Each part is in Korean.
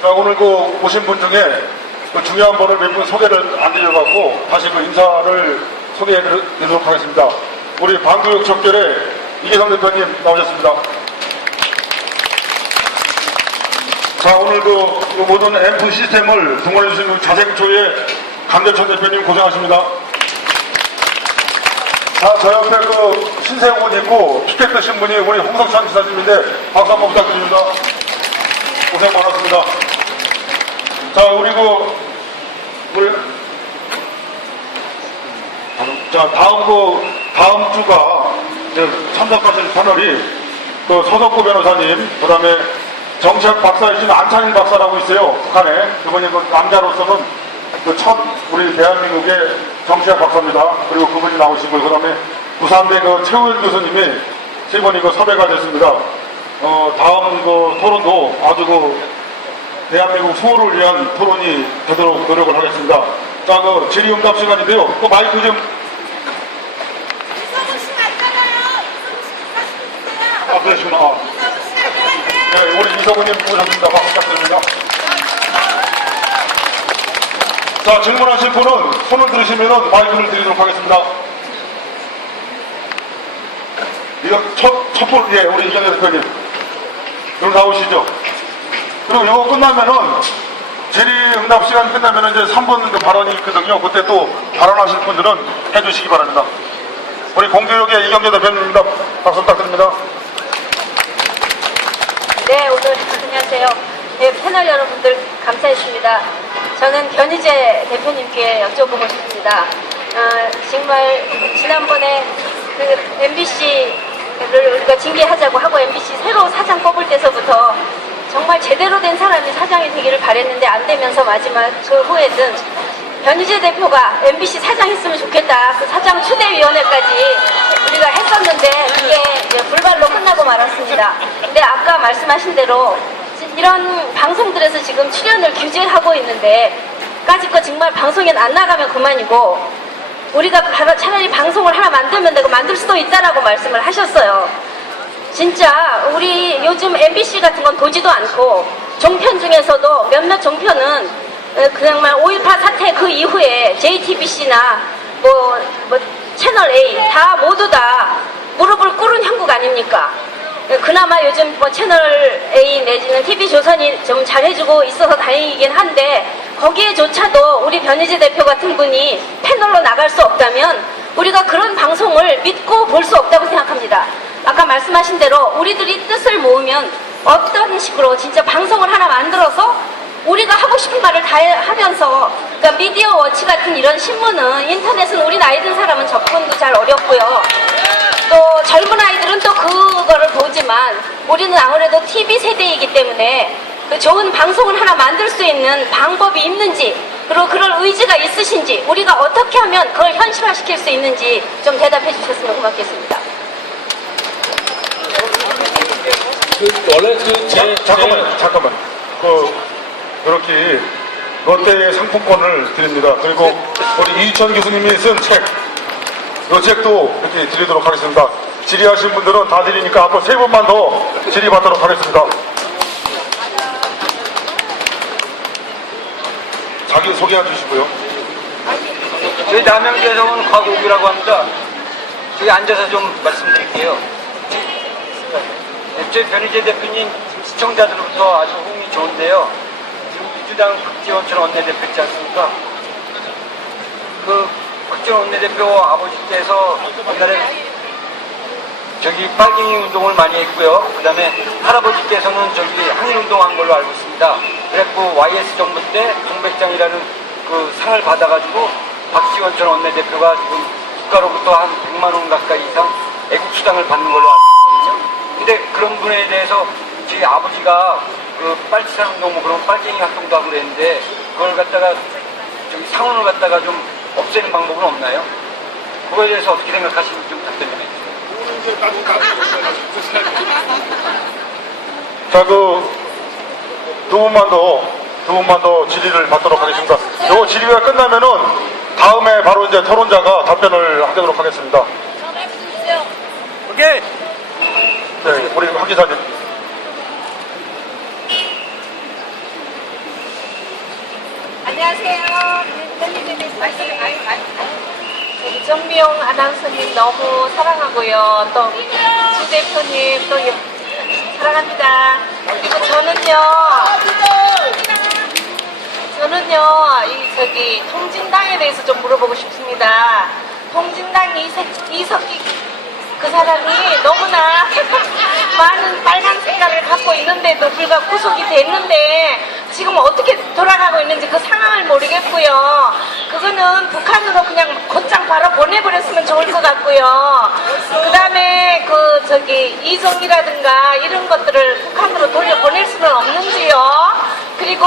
자, 오늘 오신 분 중에 중요한 분을 몇 분 소개를 안 드려갖고 다시 인사를 소개해 드리도록 하겠습니다. 우리 방교육 척결의 이계성 대표님 나오셨습니다. 자, 오늘 모든 앰프 시스템을 동원해 주신 자생초의 강대천 대표님 고생하십니다. 자, 저 옆에 흰색 옷 입고 피켓 드신 분이 우리 홍석천 기사님인데 박수 한번 부탁드립니다. 고생 많았습니다. 자, 우리 자, 다음 주가 참석하실 패널이 서석구 변호사님, 그 다음에 정치학 박사이신 안창일 박사라고 있어요. 북한에. 그분이 남자로서는 첫 우리 대한민국의 정치학 박사입니다. 그리고 그분이 나오신 거, 그 다음에 부산대 최우현 교수님이 세 분이 섭외가 됐습니다. 다음 토론도 아주 대한민국 수호를 위한 토론이 되도록 노력을 하겠습니다. 자, 질의응답 시간인데요. 마이크 좀. 이성훈 씨 맞잖아요. 이성훈 씨 아, 그러시구나. 네, 우리 이성훈님 모셨습니다. 박수 부탁드립니다. 자, 질문하실 분은 손을 들으시면 마이크를 드리도록 하겠습니다. 이거 예, 우리 이정현 대표님. 여기 나오시죠. 그리고 이거 끝나면은, 질의응답 시간 끝나면은 이제 3분 발언이 있거든요. 그때 또 발언하실 분들은 해주시기 바랍니다. 우리 공교육의 이경재 대표님입니다. 박수 부탁드립니다. 네, 오늘 안녕하세요. 네, 패널 여러분들 감사했습니다. 저는 변희재 대표님께 여쭤보고 싶습니다. 정말 지난번에 MBC를 우리가 징계하자고 하고 MBC 새로 사장 뽑을 때서부터 정말 제대로 된 사람이 사장이 되기를 바랬는데 안 되면서 마지막 그 후에든 변희재 대표가 MBC 사장 했으면 좋겠다. 그 사장 추대위원회까지 우리가 했었는데 그게 이제 불발로 끝나고 말았습니다. 근데 아까 말씀하신 대로 이런 방송들에서 지금 출연을 규제하고 있는데 까짓 정말 방송에 안 나가면 그만이고 우리가 차라리 방송을 하나 만들면 되고 만들 수도 있다라고 말씀을 하셨어요. 진짜 우리 요즘 MBC 같은 건 보지도 않고 종편 중에서도 몇몇 종편은 정말 5.18 사태 그 이후에 JTBC나 채널 A 다 모두 다 무릎을 꿇은 형국 아닙니까? 그나마 요즘 채널 A 내지는 TV조선이 좀 잘해주고 있어서 다행이긴 한데 거기에조차도 우리 변희재 대표 같은 분이 패널로 나갈 수 없다면 우리가 그런 방송을 믿고 볼 수 없다고 생각합니다. 아까 말씀하신 대로 우리들이 뜻을 모으면 어떤 식으로 진짜 방송을 하나 만들어서 우리가 하고 싶은 말을 다 하면서 그러니까 미디어 워치 같은 이런 신문은 인터넷은 우리 나이 든 사람은 접근도 잘 어렵고요. 또 젊은 아이들은 또 그거를 보지만 우리는 아무래도 TV 세대이기 때문에 그 좋은 방송을 하나 만들 수 있는 방법이 있는지 그리고 그럴 의지가 있으신지 우리가 어떻게 하면 그걸 현실화시킬 수 있는지 좀 대답해 주셨으면 고맙겠습니다. 원래 잠깐만. 그렇게 롯데의 상품권을 드립니다. 그리고 우리 이희천 교수님이 쓴 책, 이 책도 이렇게 드리도록 하겠습니다. 질의하신 분들은 다 드리니까 앞으로 3분만 더 질의받도록 하겠습니다. 자기 소개해 주시고요. 저희 남양주에서 온 과국이라고 합니다. 저기 앉아서 좀 말씀드릴게요. 저희 변희재 대표님 시청자들로부터 아주 호응이 좋은데요. 지금 민주당 박지원 원내대표 있지 않습니까? 그 박지원 원내대표 아버지께서 옛날에 저기 빨갱이 운동을 많이 했고요. 그 다음에 할아버지께서는 저기 항일운동한 걸로 알고 있습니다. 그래갖고 YS 정부 때 동백장이라는 그 상을 받아가지고 박지원 전 원내대표가 지금 국가로부터 한 100만 원 가까이 이상 애국수당을 받는 걸로 알고 있거든요. 근데 그런 분에 대해서 저희 아버지가 그 빨치산 운동 그런 빨갱이 활동도 하고 그랬는데 그걸 갖다가 저기 상원을 갖다가 좀 없애는 방법은 없나요? 그거에 대해서 어떻게 생각하시는지 좀 답변 좀 해주세요. 자, 두 분만 더 질의를 받도록 하겠습니다. 요 질의가 끝나면은 다음에 바로 이제 토론자가 답변을 하도록 하겠습니다. 오케이. 네, 우리 박 기사님. 안녕하세요. 저기 정미용 아나운서님 너무 사랑하고요. 또 주 대표님 또 사랑합니다. 그리고 저는요 이 저기 통진당에 대해서 좀 물어보고 싶습니다. 통진당 이석기 그 사람이 너무나 많은 빨간 색깔을 갖고 있는데도 불구하고 구속이 됐는데 지금 어떻게 돌아가고 있는지 그 상황을 모르겠고요. 그거는 북한으로 그냥 곧장 바로 보내버렸으면 좋을 것 같고요. 그 다음에 그 저기 이종이라든가 이런 것들을 북한으로 돌려보낼 수는 없는지요. 그리고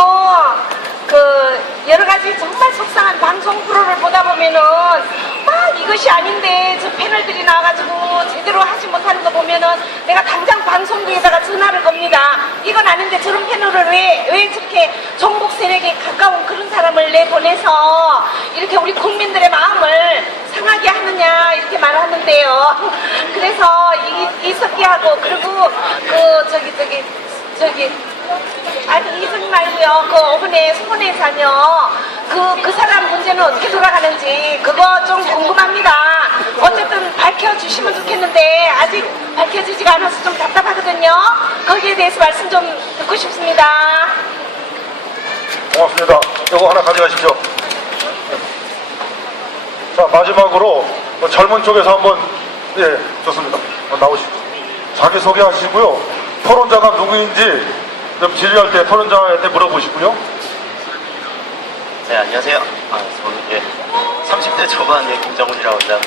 그 여러 가지 정말 속상한 방송 프로를 보다 보면은 막 이것이 아닌데 저 패널들이 나와가지고 제대로 하지 못하는 거 보면은 내가 당장 방송국에다가 전화를 겁니다. 이건 아닌데 저런 패널을 왜 저렇게 종북 세력에 가까운 그런 사람을 내보내서 이렇게 우리 국민들의 마음을 상하게 하느냐 이렇게 말하는데요. 그래서 이석기하고 그리고 그 저기 아니 이분 말고요. 그 어머니 소문의 자녀 그 사람 문제는 어떻게 돌아가는지 그거 좀 궁금합니다. 어쨌든 밝혀주시면 좋겠는데 아직 밝혀지지가 않아서 좀 답답하거든요. 거기에 대해서 말씀 좀 듣고 싶습니다. 고맙습니다. 이거 하나 가져가십시오. 자, 마지막으로 젊은 쪽에서 한번, 예, 좋습니다. 나오십시오. 자기소개하시고요. 토론자가 누구인지 좀 질의할 때 토론자한테 물어보시고요. 네, 안녕하세요. 저는 이제 30대 초반의 김정훈이라고 합니다.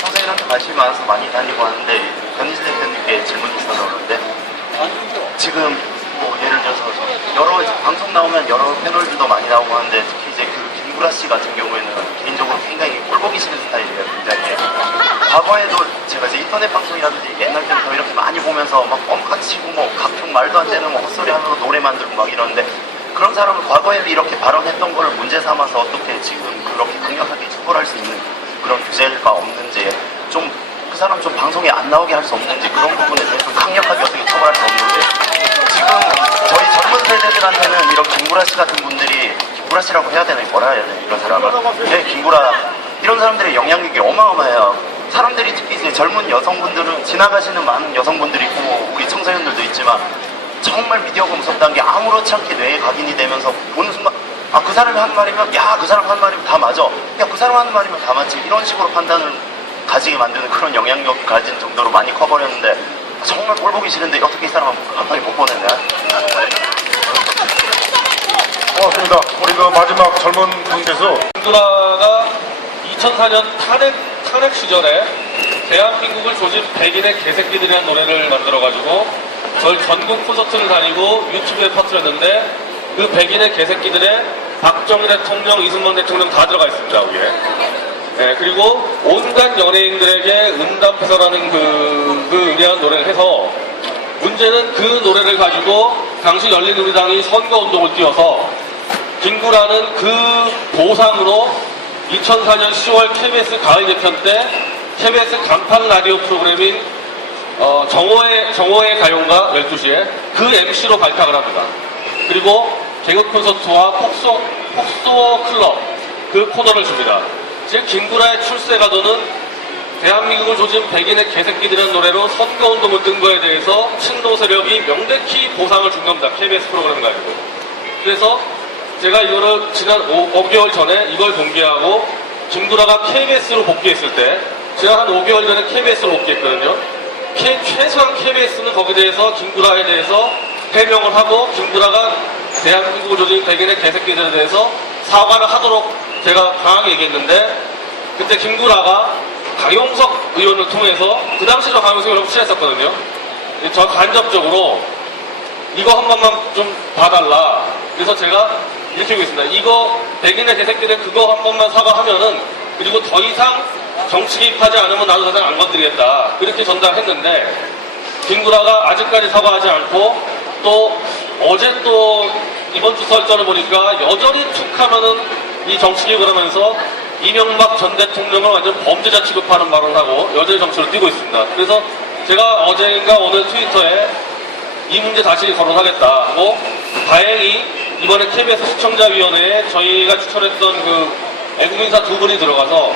평소에는 관심이 많아서 많이 다니고 하는데 변희재 대표님께 질문이 있어서 그런데 지금 뭐 예를 들어서 여러 방송 나오면 여러 패널들도 많이 나오고 하는데 특히 이제 그 김구라 씨 같은 경우에는 개인적으로 굉장히 꼴보기 싫은 스타일이에요. 굉장히 과거에도 제가 이제 인터넷 방송이라든지 옛날 때부터 이렇게 많이 보면서 막 뻥카치고 뭐 각종 말도 안 되는 뭐 헛소리 하면서 노래 만들고 막 이러는데 그런 사람은 과거에도 이렇게 발언했던 걸 문제 삼아서 어떻게 지금 그렇게 강력하게 처벌할 수 있는 그런 규제가 없는지 좀 그 사람 좀 방송에 안 나오게 할 수 없는지 그런 부분에 대해서 좀 강력하게 어떻게 처벌할 수 없는지 지금 저희 젊은 세대들한테는 이런 김구라 씨 같은 분들이 김구라 씨라고 해야 되나 뭐라 해야 되나 이런 사람을 네 김구라 이런 사람들의 영향력이 어마어마해요. 사람들이 특히 이제 젊은 여성분들은 지나가시는 많은 여성분들이 있고 우리 청소년들도 있지만 정말 미디어가 무섭다는 게 아무렇지 않게 뇌에 각인이 되면서 보는 순간 아 그 사람이 한 말이면 야 그 사람 한 말이면 다 맞아 야 그 사람 하는 말이면 다 맞지 이런 식으로 판단을 가지게 만드는 그런 영향력을 가진 정도로 많이 커버렸는데 정말 꼴 보기 싫은데 어떻게 이 사람은 한 방에 못 보내냐. 고맙습니다. 우리 그 마지막 젊은 분께서 김구라가 2004년 탄핵 시절에 대한민국을 조진 백인의 개새끼들이라는 노래를 만들어가지고 저희 전국 콘서트를 다니고 유튜브에 퍼뜨렸는데 그 백인의 개새끼들에 박정희 대통령, 이승만 대통령 다 들어가 있습니다. 거기에. 네, 그리고 온갖 연예인들에게 음담패설하는 그 의뢰한 노래를 해서 문제는 그 노래를 가지고 당시 열린우리당이 선거운동을 띄워서 김구라는 그 보상으로 2004년 10월 KBS 가을 개편 때 KBS 간판 라디오 프로그램인 정오의 가요인가 12시에 그 MC로 발탁을 합니다. 그리고 개그 콘서트와 폭소 클럽 그 코너를 줍니다. 즉 김구라의 출세가 도는 대한민국을 조진 백인의 개새끼들이라는 노래로 선거운동을 뜬 거에 대해서 친노 세력이 명백히 보상을 준 겁니다. KBS 프로그램 가지고. 그래서 제가 이거를 지난 5개월 전에 이걸 공개하고 김구라가 KBS로 복귀했을 때 제가 한 5개월 전에 KBS로 복귀했거든요. 최소한 KBS는 거기에 대해서 김구라에 대해서 해명을 하고 김구라가 대한민국을 조진 백인의 개새끼들에 대해서 사과를 하도록 제가 강하게 얘기했는데 그때 김구라가 강용석 의원을 통해서 그 당시 저 강용석 의원을 친했었거든요. 저 간접적으로 이거 한 번만 좀 봐달라. 그래서 제가 이렇게 얘기했습니다. 이거 백인의 개새끼들 그거 한 번만 사과하면은 그리고 더 이상 정치 개입하지 않으면 나도 더 이상 안 건드리겠다. 그렇게 전달했는데 김구라가 아직까지 사과하지 않고 또 어제 또 이번 주 설전을 보니까 여전히 툭하면은 이 정치 개입을 하면서 이명박 전 대통령을 완전 범죄자 취급하는 발언을 하고 여전히 정치를 뛰고 있습니다. 그래서 제가 어제인가 오늘 트위터에 이 문제 다시 거론하겠다 하고 다행히 이번에 KBS 시청자위원회에 저희가 추천했던 그 애국인사 두 분이 들어가서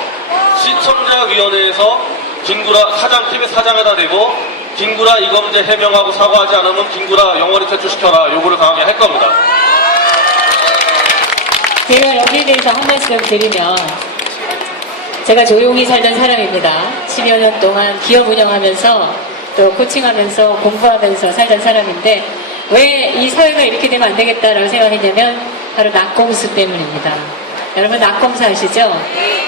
시청자위원회에서 김구라 사장, KBS 사장에다 대고 김구라 이검제 해명하고 사과하지 않으면 김구라 영원히 퇴출시켜라 요구를 강하게 할 겁니다. 제가 여기에 대해서 한 말씀 드리면, 제가 조용히 살던 사람입니다. 10여 년 동안 기업 운영하면서 또 코칭하면서 공부하면서 살던 사람인데, 왜 이 사회가 이렇게 되면 안 되겠다라고 생각했냐면 바로 낙검수 때문입니다. 여러분 낙검수 아시죠?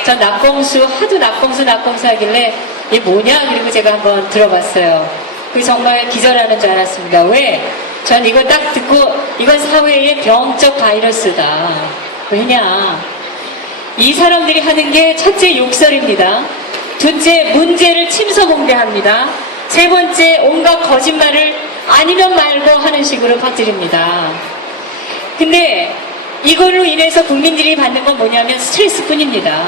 전 낙검수 하도 낙검수 하길래 이게 뭐냐, 그리고 제가 한번 들어봤어요. 그게 정말 기절하는 줄 알았습니다. 왜? 전 이거 딱 듣고 이건 사회의 병적 바이러스다. 왜냐, 이 사람들이 하는 게 첫째 욕설입니다. 둘째 문제를 침소봉대합니다. 세 번째 온갖 거짓말을 아니면 말고 하는 식으로 퍼뜨립니다. 근데 이걸로 인해서 국민들이 받는 건 뭐냐면 스트레스뿐입니다.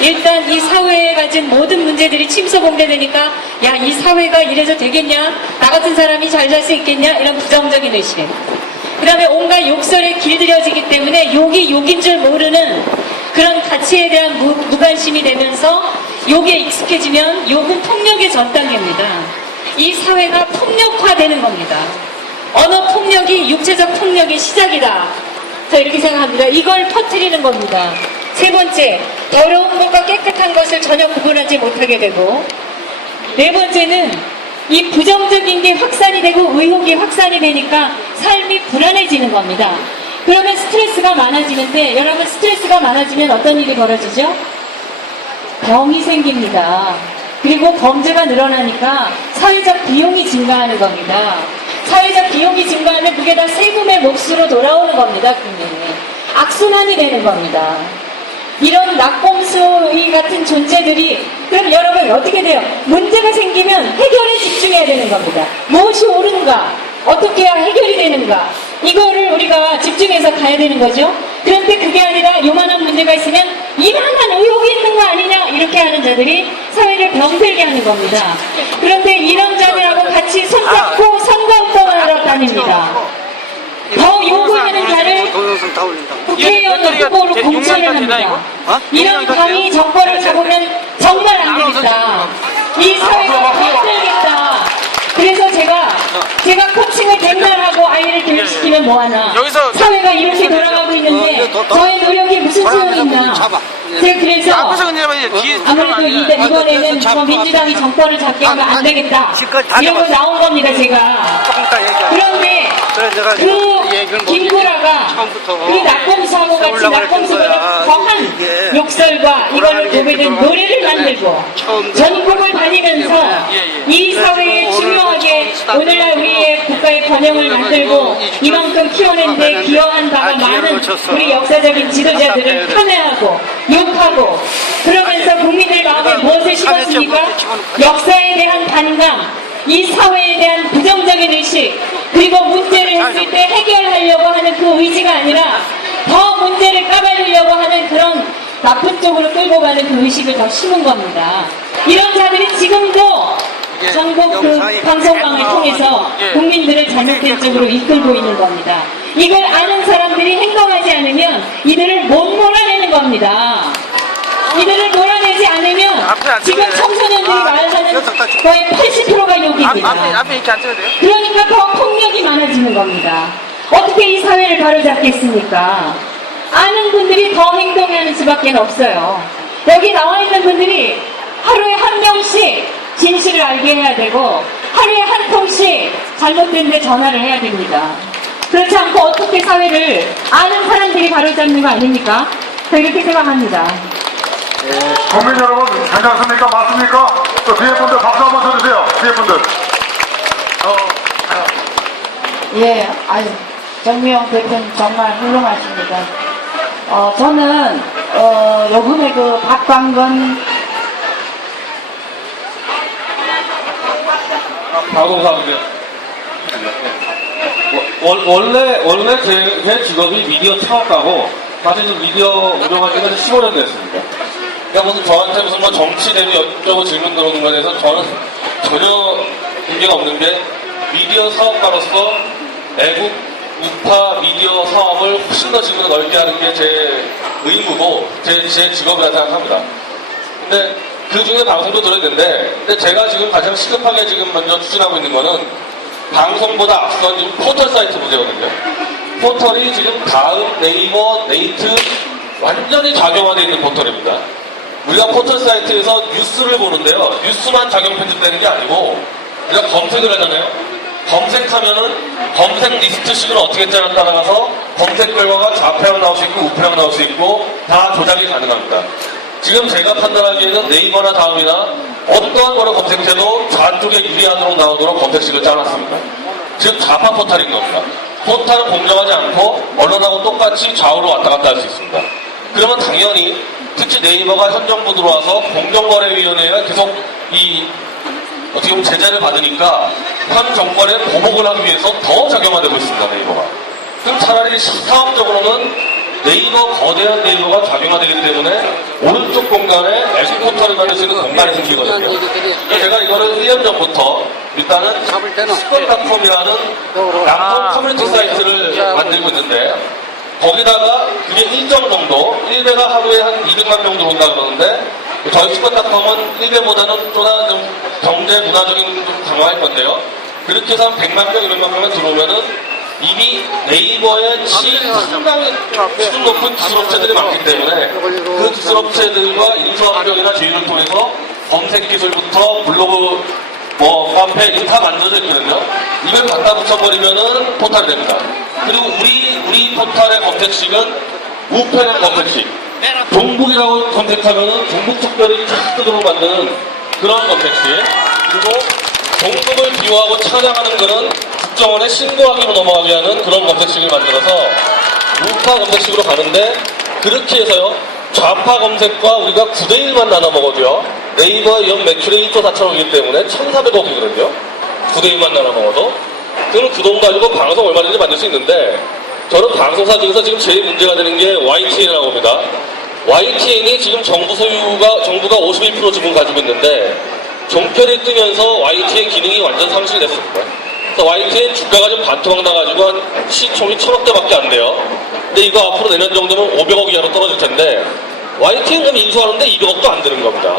일단 이 사회에 가진 모든 문제들이 침소봉대되니까 야, 이 사회가 이래서 되겠냐? 나 같은 사람이 잘 살 수 있겠냐? 이런 부정적인 의심. 그 다음에 온갖 욕설에 길들여지기 때문에 욕이 욕인 줄 모르는 그런 가치에 대한 무관심이 되면서 욕에 익숙해지면 욕은 폭력의 전 단계입니다. 이 사회가 폭력화되는 겁니다. 언어 폭력이 육체적 폭력의 시작이다. 저 이렇게 생각합니다. 이걸 퍼뜨리는 겁니다. 세 번째, 더러운 것과 깨끗한 것을 전혀 구분하지 못하게 되고, 네 번째는 이 부정적인 게 확산이 되고 의혹이 확산이 되니까 삶이 불안해지는 겁니다. 그러면 스트레스가 많아지는데, 여러분 스트레스가 많아지면 어떤 일이 벌어지죠? 병이 생깁니다. 그리고 범죄가 늘어나니까 사회적 비용이 증가하는 겁니다. 사회적 비용이 증가하면 그게 다 세금의 몫으로 돌아오는 겁니다. 국민이. 악순환이 되는 겁니다. 이런 낙곰수이 같은 존재들이, 그럼 여러분 어떻게 돼요? 문제가 생기면 해결에 집중해야 되는 겁니다. 무엇이 옳은가? 어떻게 해야 해결이 되는가? 이거를 우리가 집중해서 가야 되는 거죠. 그런데 그게 아니라 요만한 문제가 있으면 이만한 의혹이 있는 거 아니냐? 이렇게 하는 자들이 사회를 병들게 하는 겁니다. 그런데 이런 자들하고 같이 손잡고 선거운동하러 다닙니다. 더 요구하는 자를 국회의원 후보로 공천을 합니다. 이런 당이 정권을 잡으면 정말 안 되겠다. 이 사회가 병들겠다. 그래서 제가 코칭을 백날 하고 아이를 교육시키면 뭐하나. 사회가 이렇게 돌아가고 있는데 저의 노력이 무슨 소용이 있나. 제가 그래서 아무래도 이번에는 민주당이 정권을 잡게 하면 안 되겠다. 이러고 나온 겁니다, 제가. 그런데 그 김구라가 그 낙검수하고 같이 낙검수보다 더한 욕설과 이거를 보게된 노래를 만들고 전국을 다니면서 이 사회에 중요하게 오늘날 우리의 국가의 번영을 만들고 이만큼 키워낸데 기여한 바가 많은 우리 역사적인 지도자들을 폄훼하고 욕하고 그러면서 국민들 마음에 무엇을 심었습니까? 역사에 대한 반감, 이 사회에 대한 부정적인 의식, 그리고 문제를 했을 때 해결하려고 하는 그 의지가 아니라 더 문제를 까발리려고 하는 그런 나쁜 쪽으로 끌고 가는 그 의식을 더 심은 겁니다. 이런 자들이 지금도 전국 그 방송망을 통해서 국민들을 잘못된 쪽으로 이끌고 있는 겁니다. 이걸 아는 사람들이 행동하지 않으면 이들을 못 몰아내는 겁니다. 이들을 몰아내지 않으면 지금 청소년들이 말하는 거의 80%가 욕입니다. 그러니까 더 폭력이 많아지는 겁니다. 어떻게 이 사회를 바로잡겠습니까? 아는 분들이 더 행동하는 수밖에 없어요. 여기 나와 있는 분들이 하루에 한 명씩 진실을 알게 해야 되고 하루에 한 통씩 잘못된 데 전화를 해야 됩니다. 그렇지 않고 어떻게 사회를 아는 사람들이 바로잡는 거 아닙니까? 저 이렇게 생각합니다. 국민 여러분, 괜찮습니까? 맞습니까? 또 뒤에 분들 박수 한번 쳐주세요. 뒤에 분들. 예, 아유, 정미영 대표님 정말 훌륭하십니다. 저는, 요번에 그 박광건 방송사고요. 원래 제 직업이 미디어 창업가고 사실은 미디어 운영한 지는 15년 됐습니다. 그러니까 무슨 저한테 무슨 뭐 정치 대비 여쭤보고 질문 들어오는 거에 대해서 저는 전혀 관계가 없는 게 미디어 사업가로서 애국 우파 미디어 사업을 훨씬 더 지금보다 넓게 하는 게 제 의무고 제 직업이라 생각합니다. 근데 그 중에 방송도 들었는데, 근데 제가 지금 가장 시급하게 지금 먼저 추진하고 있는 거는 방송보다 앞선 지금 포털 사이트 문제거든요. 포털이 지금 다음, 네이버, 네이트 완전히 작용화되어 있는 포털입니다. 우리가 포털 사이트에서 뉴스를 보는데요. 뉴스만 작용 편집되는 게 아니고 우리가 검색을 하잖아요. 검색하면은 검색 리스트식을 어떻게 짜는 따라가서 검색 결과가 좌표랑 나올 수 있고 우표랑 나올 수 있고 다 조작이 가능합니다. 지금 제가 판단하기에는 네이버나 다음이나 어떠한 거를 검색해도 좌쪽에 유리하도록 나오도록 검색식을 짜놨습니다. 즉 좌파 포탈인 겁니다. 포탈은 공정하지 않고 언론하고 똑같이 좌우로 왔다 갔다 할 수 있습니다. 그러면 당연히 특히 네이버가 현 정부 들어와서 공정거래위원회가 계속 어떻게 보면 제재를 받으니까 현 정권에 보복을 하기 위해서 더 작용화되고 있습니다. 네이버가. 그럼 차라리 사업적으로는 네이버, 거대한 네이버가 작용화되기 때문에 오른쪽 공간에 엑스포터를 만들 수 있는 공간이 생기거든요. 그래서 제가 이거를 1년 전부터 일단은 스쿼트닷컴이라는 양통 커뮤니티 사이트를 만들고 있는데, 거기다가 그게 일정 정도, 1배가 하루에 한 200만 명 들어온다 그러는데, 저희 스쿼트닷컴은 1배보다는 또나 좀 경제, 문화적인 좀 강화할 건데요. 그렇게 해서 한 100만 명, 200만 명이 들어오면은 이미 네이버의 상당히 수준 높은 기술업체들이 많기 때문에 그 기술업체들과 인수합병이나 제휴를 통해서 검색 기술부터 블로그, 카페 이거 다 만들어져 있거든요. 이걸 갖다 붙여버리면은 포탈이 됩니다. 그리고 우리 포탈의 검색식은 우편의 검색식. 종북이라고 검색하면은 종북특별히 쫙 뜨도록 만드는 그런 검색식. 그리고 종북을 비호하고 찬양하는 거는 국정원에 신고하기로 넘어가게 하는 그런 검색식을 만들어서 우파 검색식으로 가는데, 그렇게 해서요 좌파 검색과 우리가 9대1만 나눠 먹어도요 네이버의 연 매출이 1조 4천억이기 때문에 1,400억이거든요. 9대1만 나눠 먹어도. 그러면 그 돈 가지고 방송 얼마든지 만들 수 있는데, 저는 방송사 중에서 지금 제일 문제가 되는 게 YTN이라고 봅니다. YTN이 지금 정부가 51% 지분 가지고 있는데 종편이 뜨면서 YTN 기능이 완전 상실됐습니다. 그래서 YTN 주가가 좀 반토막 나가지고 한 시총이 1,000억대밖에 안 돼요. 근데 이거 앞으로 내년 정도면 500억 이하로 떨어질 텐데, YTN 그럼 인수하는데 200억도 안 되는 겁니다.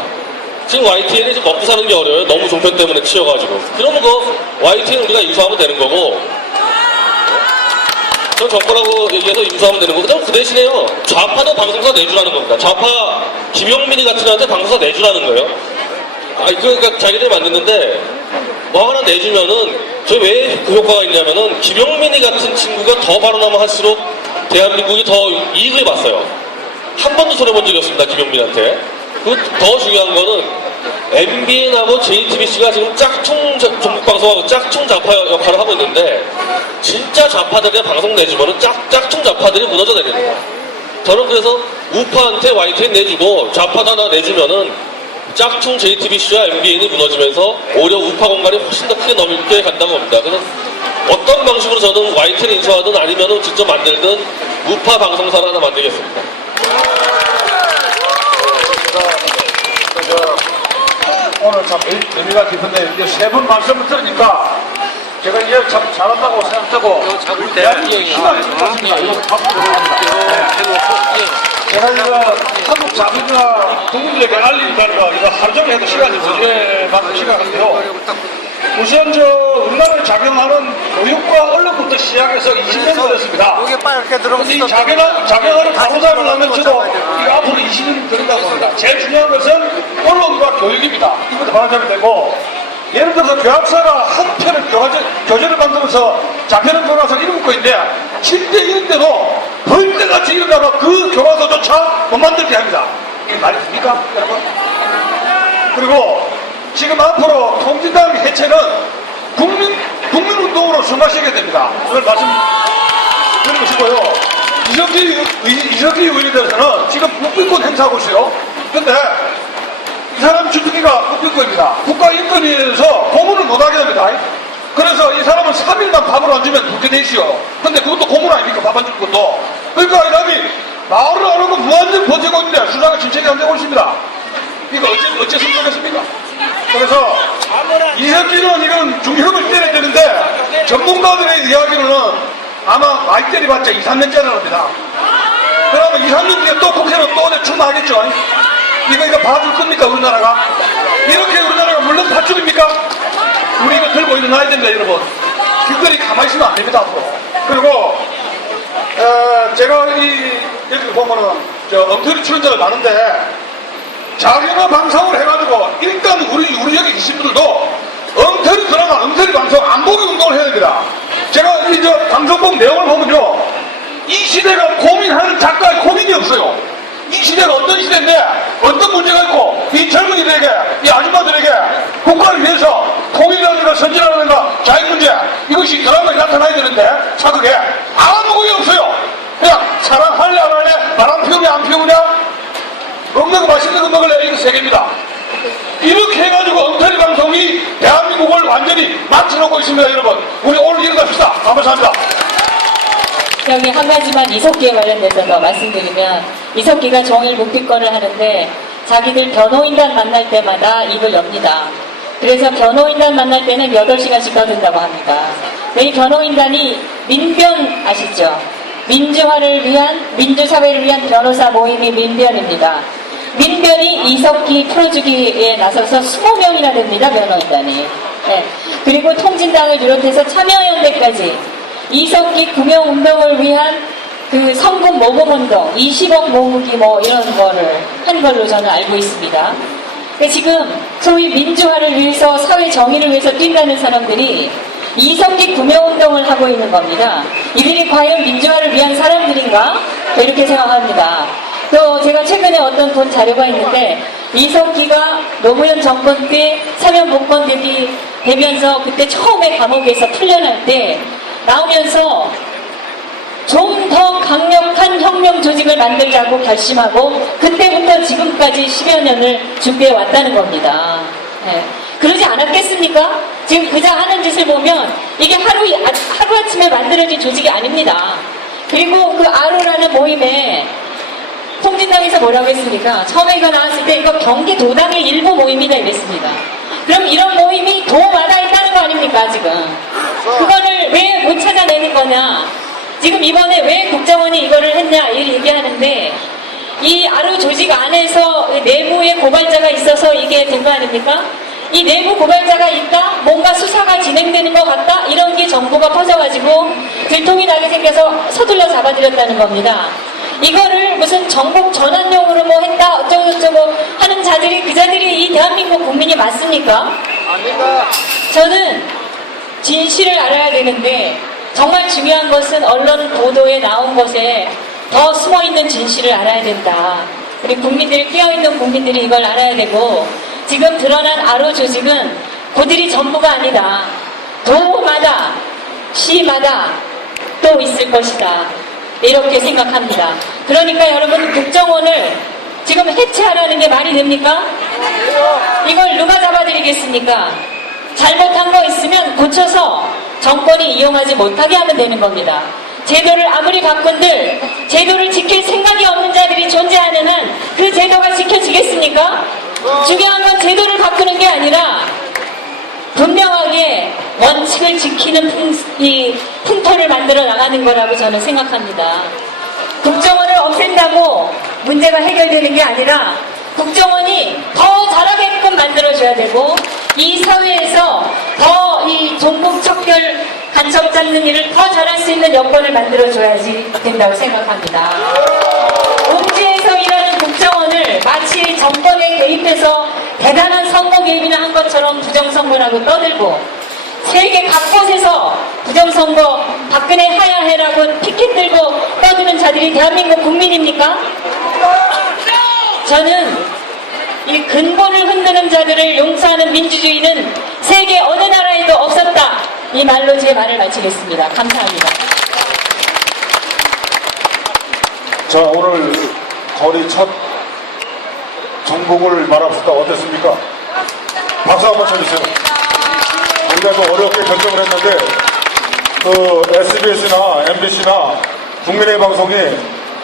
지금 YTN이 지금 먹고 사는 게 어려워요. 너무 종편 때문에 치여가지고. 그러면 YTN 우리가 인수하면 되는 거고, 전 정권하고 얘기해서 인수하면 되는 거고, 그 대신에요 좌파도 방송사 내주라는 겁니다. 좌파 김용민이 같은 애한테 방송사 내주라는 거예요. 그러니까 자기들이 만드는데 뭐 하나 내주면은, 저희 왜 그 효과가 있냐면은 김용민이 같은 친구가 더 발언하면 할수록 대한민국이 더 이익을 봤어요. 한 번도 손해본 적이 없습니다, 김용민한테. 그리고 더 중요한 거는 MBN하고 JTBC가 지금 짝퉁 종북방송하고 짝퉁 좌파 역할을 하고 있는데, 진짜 좌파들의 방송 내주면은 짝퉁 좌파들이 무너져 내립니다. 저는 그래서 우파한테 YTN 내주고 좌파도 하나 내주면은 짝퉁 JTBC와 MBN이 무너지면서 오히려 우파 공간이 훨씬 더 크게 넓게 간다고 봅니다. 그래서 어떤 방식으로 저는 YTN 인수하든 아니면은 직접 만들든 우파 방송사를 하나 만들겠습니다. 오늘 참 의미가 깊은데, 이제 세 분 말씀을 들으니까 제가 이제 참 잘한다고 생각하고 희망이 있습니다. 이거 박수 드립니다. 제가 이거 한국 자본주의가 국민들에게 알린다는 거 이거 하루 종일 해도 시간이 부족해가지고 시간인데요. 우선 우리나라에 작용하는 교육과 언론부터 시작해서 20년 됐습니다. 여기 빨갛게 들어오면 이 작용을 바로잡으려면 저도 이거 앞으로 20년 들린다고 봅니다. 제일 중요한 것은 언론과 교육입니다. 이것도 바로잡아야 되고, 예를 들어서 교학사가 한 편을 교재를 만들면서 자편을 교과서 읽고 있는데 7대 1인데도 벌떼같이 일어나가 그 교과서조차 못 만들게 합니다. 이게 말이 됩니까, 여러분? 그리고 지금 앞으로 통진당 해체는 국민운동으로 승화시켜야 됩니다. 그걸 말씀드린 것이고요. 이석기 의원에 대해서는 지금 국민권 행사하고 있어요. 근데 이 사람 주특기가 국민권입니다. 국가인권위에서 고문을 못하게 됩니다. 그래서 이 사람은 3일만 밥을 안 주면 국회돼 있어요. 근데 그것도 고문 아닙니까? 밥 안 주는 것도. 그러니까 이 사람이 말을 안 하고 무한정 버티고 있는데 수사가 진척이 안 되고 있습니다. 이거 어째서 그렇겠습니까? 그래서 이석기는 이건 중형을 때려야 되는데, 전문가들의 이야기로는 아마 많이 때려봤자 2, 3년짜리 겁니다. 그러면 2, 3년 뒤에 또 국회로 또 출마하겠죠. 이거 봐줄 겁니까, 우리나라가? 이렇게 우리나라가 물론 파출입니까? 우리 이거 들고 일어나야 됩니다, 여러분. 길거리 가만히 있으면 안 됩니다, 앞으로. 그리고, 제가 여기 보면은, 엉터리 출연자가 많은데, 자기가 방송을 해가지고, 일단 우리 여기 계신 분들도, 엉터리 드라마, 엉터리 방송 안 보기 운동을 해야 됩니다. 제가 방송국 내용을 보면요, 이 시대가 고민하는 작가의 고민이 없어요. 이 시대가 어떤 시대인데 어떤 문제가 있고 이 젊은이들에게 이 아줌마들에게 국가를 위해서 통일이라든가 선진이라든가 자유문제 이것이 드라마에 나타나야 되는데 사극에 아무것이 없어요. 그냥 사랑할래 안 할래 바람 피우냐 안 피우냐 먹는 거 맛있는 거 먹을래 이거 세 개입니다. 이렇게 해가지고 엉터리 방송이 대한민국을 완전히 망쳐놓고 있습니다. 여러분 우리 오늘 일어납시다. 감사합니다. 여기 한 가지만 이석기에 관련돼서 더 말씀드리면 이석기가 종일 묵비권을 하는데 자기들 변호인단 만날 때마다 입을 엽니다. 그래서 변호인단 만날 때는 8시간씩 떠든다고 합니다. 이 변호인단이 민변 아시죠? 민주화를 위한 민주사회를 위한 변호사 모임이 민변입니다. 민변이 이석기 풀어주기에 나서서 20명이나 됩니다. 변호인단이. 네. 그리고 통진당을 비롯해서 참여연대까지 이석기 구명운동을 위한 그 성금 모금운동 20억 모으기 뭐 이런 거를 한 걸로 저는 알고 있습니다. 근데 지금 소위 민주화를 위해서 사회 정의를 위해서 뛴다는 사람들이 이석기 구명운동을 하고 있는 겁니다. 이들이 과연 민주화를 위한 사람들인가? 이렇게 생각합니다. 또 제가 최근에 어떤 본 자료가 있는데 이석기가 노무현 정권 때 사면복권 되면서 그때 처음에 감옥에서 풀려날 때 나오면서 좀 더 강력한 혁명 조직을 만들자고 결심하고 그때부터 지금까지 10여 년을 준비해 왔다는 겁니다. 네. 그러지 않았겠습니까? 지금 그자 하는 짓을 보면 이게 하루아침에 만들어진 조직이 아닙니다. 그리고 그 아로라는 모임에 통진당에서 뭐라고 했습니까? 처음에 이거 나왔을 때 이거 경기도당의 일부 모임이다 이랬습니다. 그럼 이런 모임이 도마다 있다는 거 아닙니까 지금? 그거를 왜 못 찾아내는 거냐? 지금 이번에 왜 국정원이 이거를 했냐 이 얘기하는데 이 아루 조직 안에서 내부에 고발자가 있어서 이게 된 거 아닙니까? 이 내부 고발자가 있다? 뭔가 수사가 진행되는 것 같다? 이런 게 정보가 퍼져가지고 들통이 나게 생겨서 서둘러 잡아들였다는 겁니다. 이거를 무슨 정복 전환용으로 뭐 했다 어쩌고저쩌고 하는 자들이 그 자들이 이 대한민국 국민이 맞습니까? 아닙니다. 저는 진실을 알아야 되는데 정말 중요한 것은 언론 보도에 나온 것에 더 숨어있는 진실을 알아야 된다. 우리 국민들이 끼어있는 국민들이 이걸 알아야 되고 지금 드러난 아로 조직은 그들이 전부가 아니다. 도마다 시마다 또 있을 것이다. 이렇게 생각합니다. 그러니까 여러분 국정원을 지금 해체하라는 게 말이 됩니까? 이걸 누가 잡아드리겠습니까? 잘못한 거 있으면 고쳐서 정권이 이용하지 못하게 하면 되는 겁니다. 제도를 아무리 바꾼들 제도를 지킬 생각이 없는 자들이 존재하는 한 그 제도가 지켜지겠습니까? 중요한 건 제도를 바꾸는 게 아니라 분명하게 원칙을 지키는 풍토를 만들어 나가는 거라고 저는 생각합니다. 국정원을 없앤다고 문제가 해결되는 게 아니라 국정원이 더 잘하게끔 만들어줘야 되고 이 사회에서 더 이 종북 척결 간첩 잡는 일을 더 잘할 수 있는 여건을 만들어줘야지 된다고 생각합니다. 옥지에서 일하는 국정원을 마치 정권에 개입해서 대단한 선거 개입이나 한 것처럼 부정선거라고 떠들고 세계 각곳에서 부정선거 박근혜 하야해라고 피켓 들고 떠드는 자들이 대한민국 국민입니까? 저는 이 근본을 흔드는 자들을 용서하는 민주주의는 세계 어느 나라에도 없었다. 이 말로 제 말을 마치겠습니다. 감사합니다. 자, 오늘 거리 첫 정복을 말합시다. 어땠습니까? 박수 한번 쳐주세요. 우리가 좀 어렵게 결정을 했는데 그 SBS나 MBC나 국민의 방송이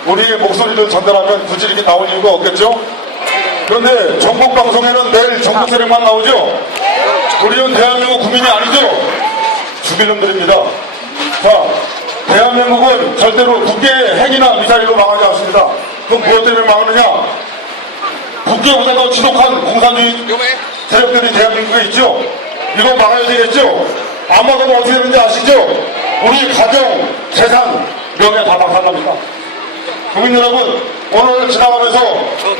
우리의 목소리를 전달하면 굳이 이렇게 나올 이유가 없겠죠? 그런데 전국 방송에는 내일 전국 세력만 나오죠? 우리는 대한민국 국민이 아니죠? 죽일 놈들입니다. 자, 대한민국은 절대로 국계의 핵이나 미사일로 망하지 않습니다. 그럼 무엇 때문에 망하느냐? 국계보다 더 지독한 공산주의 세력들이 대한민국에 있죠. 이거 막아야 되겠죠. 안 막으면 어떻게 되는지 아시죠? 우리 가정, 재산, 명예 다 박살납니다. 국민 여러분, 오늘 지나가면서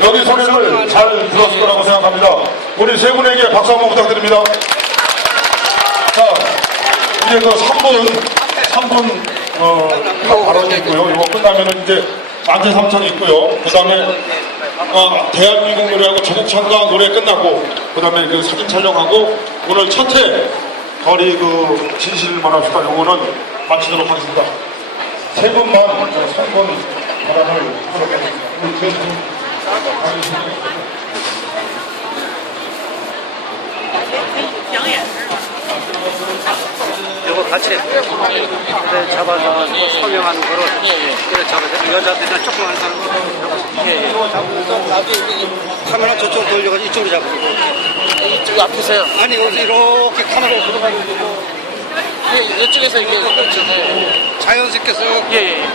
여기 소리를 잘 들었을 거라고 생각합니다. 우리 세 분에게 박수 한번 부탁드립니다. 자, 이제 그 3분 발언이 있고요. 이거 끝나면은 이제 만세 삼창이 있고요. 그 다음에 대한민국 노래하고 조국창가 노래 끝나고, 그 다음에 그 사진 촬영하고, 오늘 첫회 거리 그 진실을 말합시다. 요거는 마치도록 하겠습니다. 세 분만 3분 발언을 하도록 하겠습니다. 이거 같이 그래 잡아서 설명하는 거를 그래 잡아서 여자들이나 조그만 사람은 이거 잡고 카메라 저쪽으로 돌려가지고 이쪽으로 잡고 이쪽 앞에서요? 아니 여기서 이렇게 카메라를 들어가지고 이쪽에서 이렇게 그렇죠. 자연스럽게 서 예.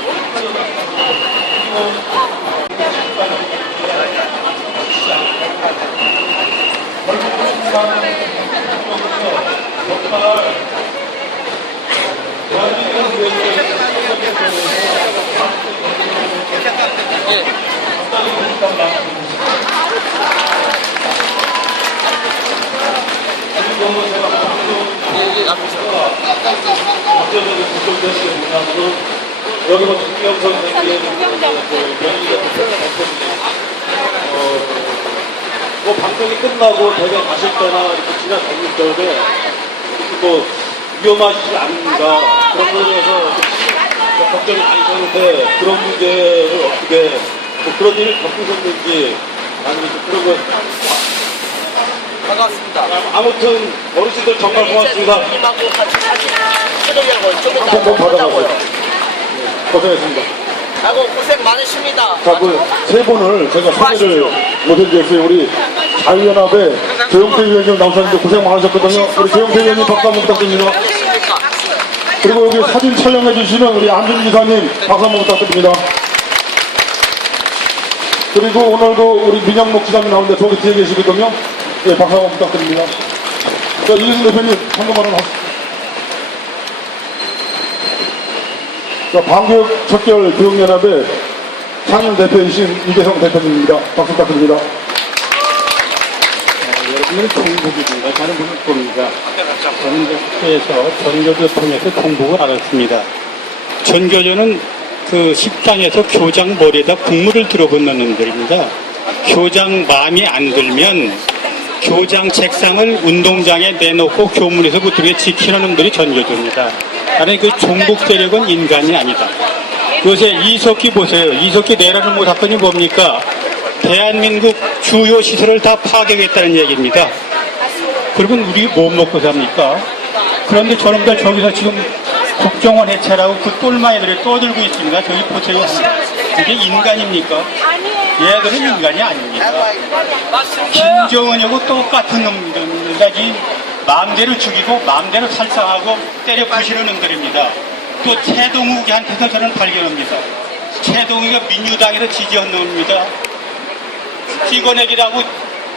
여기 뭐 김영 선생님 뭐 방송이 끝나고 대회 가실 때나 이렇게 지나다닐 때에 뭐 위험하지 않는가 그런 거에 대해서 걱정이 많이 되는데 그런 문제를 어떻게 뭐 그런 일을 겪으셨는지 아니면 그런 거 반갑습니다. 아무튼 어르신들 정말 고맙습니다. 님하고 같이 사진 찍으려고 좀 이따 한번 받아보세요. 고생했습니다. 하고 고생 많으십니다. 자, 그 세 분을 제가 소개를 못해드렸어요. 우리 자유연합의 조영태 위원님 나오셨는데 고생 많으셨거든요. 우리 조영태 위원님 박수 한번 부탁드립니다. 그리고 여기 사진 촬영해 주시는 우리 안준 기사님 박수 한번 부탁드립니다. 그리고 오늘도 우리 민영목 기사님 나오는데 저기 뒤에 계시거든요. 네, 박수 한번 부탁드립니다. 자, 이승 대표님 한번 하시죠. 자, 방교육 척결 교육연합의 창립 대표이신 이계성 대표님입니다. 박수 부탁드립니다. 여러분은 종북이든가 다른 분을 모릅니다. 저는 이제 학교에서 전교조 통해서 종북을 알았습니다. 전교조는 그 식당에서 교장 머리에다 국물을 들어붓는 놈들입니다. 교장 마음이 안 들면 교장 책상을 운동장에 내놓고 교문에서 붙들게 지키는 놈들이 전교조입니다. 아니 그 종북 세력은 인간이 아니다. 요새 이석기 보세요. 이석기 내란을 못 사건이 뭡니까? 대한민국 주요 시설을 다 파괴하겠다는 얘기입니다. 그러면 우리 뭐 먹고 삽니까? 그런데 저놈들 저기서 지금 국정원 해체라고 그 똘마이들이 떠들고 있습니다. 저기 보세요. 이게 인간입니까? 얘들은 인간이 아닙니다. 김정은하고 똑같은 놈들까지 마음대로 죽이고 마음대로 살상하고 때려 부시는 놈들입니다. 또 최동욱한테서 저는 발견합니다. 최동욱이가 민주당에서 지지한 놈입니다. 찍어내기라고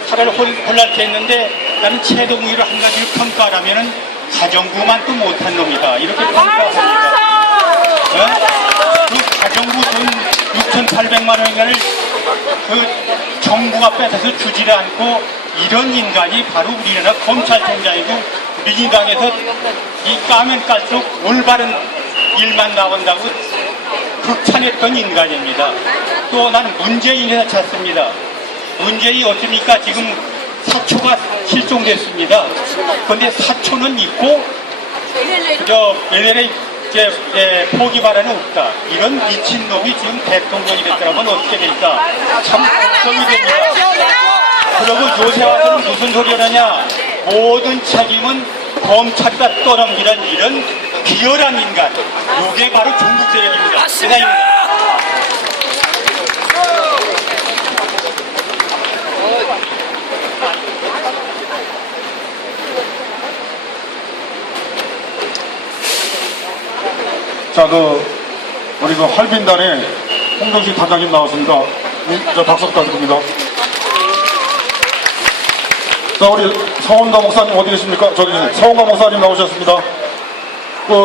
차라리 혼란케 했는데 나는 최동욱이를 한 가지를 평가하라면은 가정부만 또 못한 놈이다. 이렇게 평가합니다. 그 가정부 돈 6,800만 원인가를 그 정부가 뺏어서 주지를 않고 이런 인간이 바로 우리나라 검찰총장이고 민주당에서 이 까면 깔수록 올바른 일만 나온다고 극찬했던 인간입니다. 또 나는 문재인에서 찾습니다. 문재인이 어떻습니까? 지금 사초가 실종됐습니다. 그런데 사초는 있고 LLA 포기 발언은 없다. 이런 미친놈이 지금 대통령이 됐더라면 어떻게 될까? 참 걱정이 됩니다. 그리고 요새 와서는 무슨 소리 하느냐? 모든 책임은 검찰이다 떠넘기는 이런 비열한 인간. 이게 바로 종북 세력입니다. 이상입니다. 자, 우리 할빈단의 홍정식 단장님 나왔습니다. 자, 박수 부탁드립니다. 자, 우리 서원가 목사님 어디 계십니까? 저기 서원가 목사님 나오셨습니다.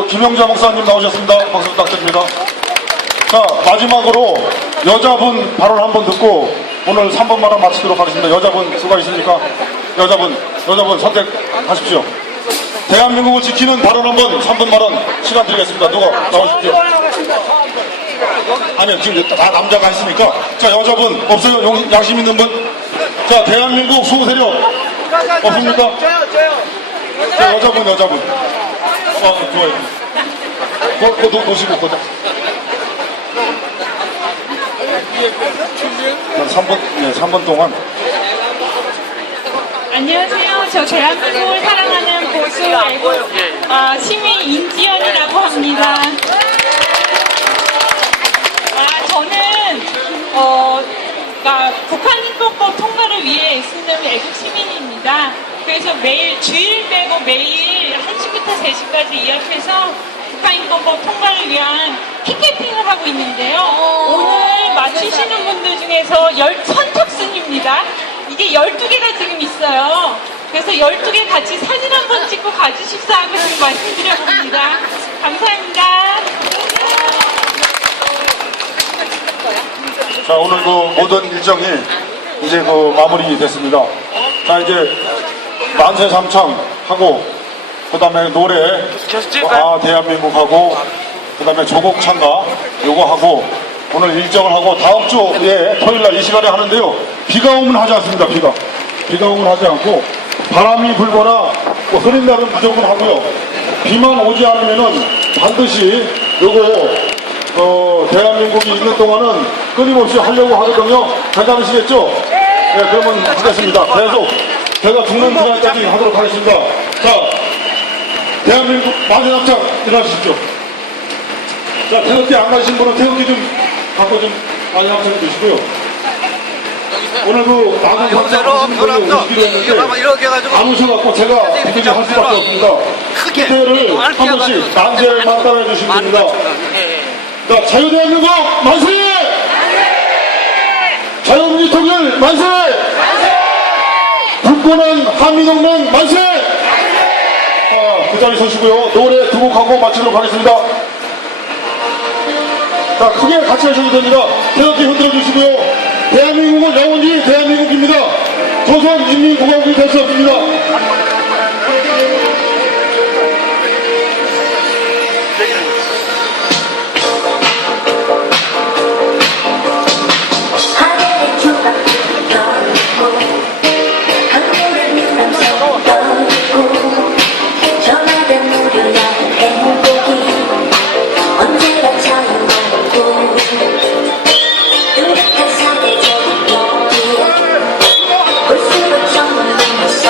김영자 목사님 나오셨습니다. 박수 부탁드립니다. 자, 마지막으로 여자분 발언 한번 듣고 오늘 3번 말을 마치도록 하겠습니다. 여자분 누가 있습니까? 여자분 선택하십시오. 대한민국을 지키는 발언 한번 3분 발언 시간 드리겠습니다. 누가 나오십시오. 아니요, 지금 다 남자가 했으니까. 자, 여자분 없어요? 양심 있는 분? 자, 대한민국 수호 세력 없습니까? 자, 여자분. 좋아요. 놓으시고, 거자. 3분 동안. 안녕하세요. 저 대한민국을 사랑하는 보수 시민 인지연이라고 합니다. 저는 북한인권법 통과를 위해 애쓰는 애국 시민입니다. 그래서 매일 주일 빼고 매일 1시부터 3시까지 예약해서 북한인권법 통과를 위한 피켓팅을 하고 있는데요. 오늘 맞추시는 분들 중에서 선착순입니다. 이게 12개가 지금 있어요. 그래서 12개 같이 사진 한번 찍고 가주십사 하고 지금 말씀드려봅니다. 감사합니다. 자, 오늘 모든 일정이 이제 마무리 됐습니다. 자, 이제 만세 삼창 하고, 그 다음에 노래, 대한민국하고, 그 다음에 조국 창가, 요거 하고, 오늘 일정을 하고, 다음 주에 토요일날 이 시간에 하는데요. 비가 오면 하지 않습니다, 비가 오면 하지 않고, 바람이 불거나, 흐린 날은 무조건 하고요. 비만 오지 않으면은 반드시 요거, 대한민국이 있는 동안은 끊임없이 하려고 하거든요. 괜찮으시겠죠? 네, 그러면 하겠습니다. 계속 제가 죽는 그날까지 하도록 하겠습니다. 자, 대한민국 만세 남창 일어나십시오. 자, 태극기 안 가신 분은 태극기 좀 갖고 좀 많이 합창해 주시고요. 오늘 만세 남창 하시는 분이 오시기로 했는데 안 오셔갖고 제가 비밀히 할 수밖에 없습니다. 그때를 한 번씩 만세만 따라해 주시면 됩니다. 자, 자유대한민국 만세! 자유민주통일 만세! 굳건한 한미동맹 만세! 그 자리 서시고요. 노래 두 곡 하고 마치도록 하겠습니다. 자, 크게 같이 하셔도 됩니다. 태극기 흔들어 주시고요. 대한민국은 영원히 대한민국입니다. 조선인민공화국이 될 수 없습니다. 언제나 자유롭고 뚜렷한 사회적인 이기에 볼수록 정말 너무 싼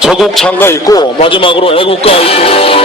저국창가 있고 마지막으로 애국가 있고.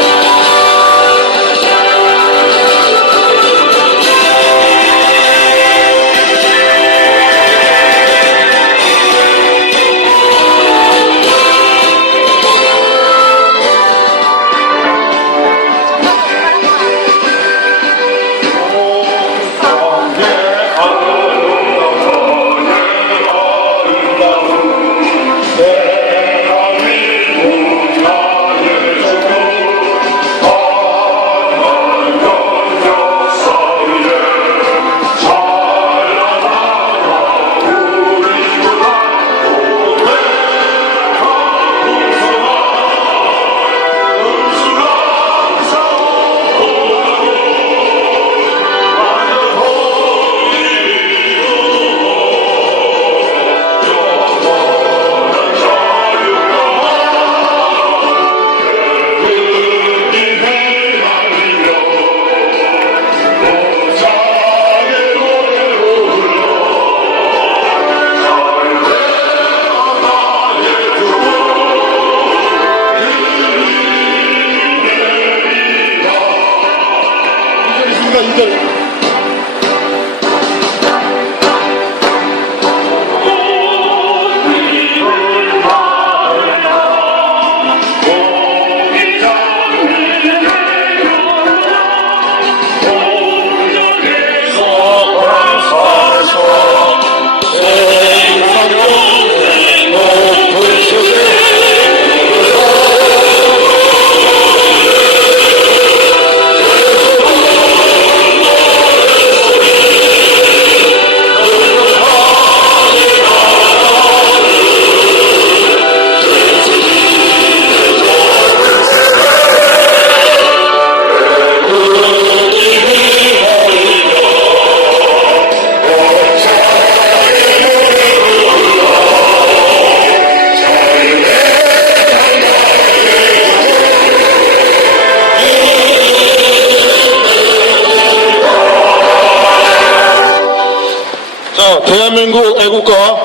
대한민국 애국가,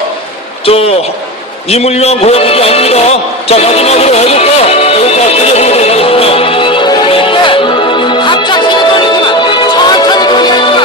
님을 위한 고향국이 아닙니다. 자, 마지막으로 애국가 들려보도록 하겠습니다. 갑자기 해버리지만 천천히 돌리지만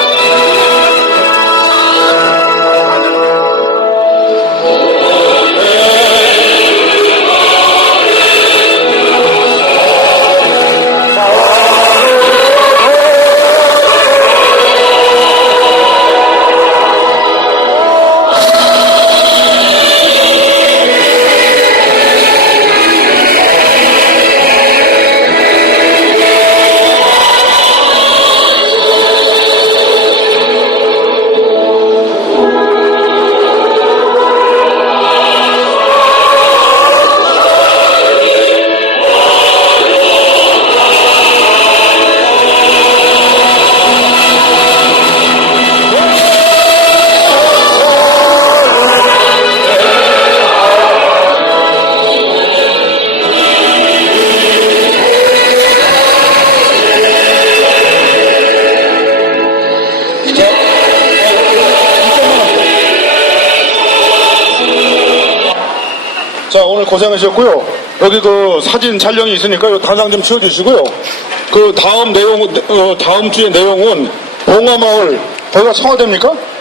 자, 오늘 고생하셨고요. 여기 그 사진 촬영이 있으니까 요 단상 좀 치워주시고요. 그 다음 주의 내용은 봉화마을, 거기가 청와대입니까?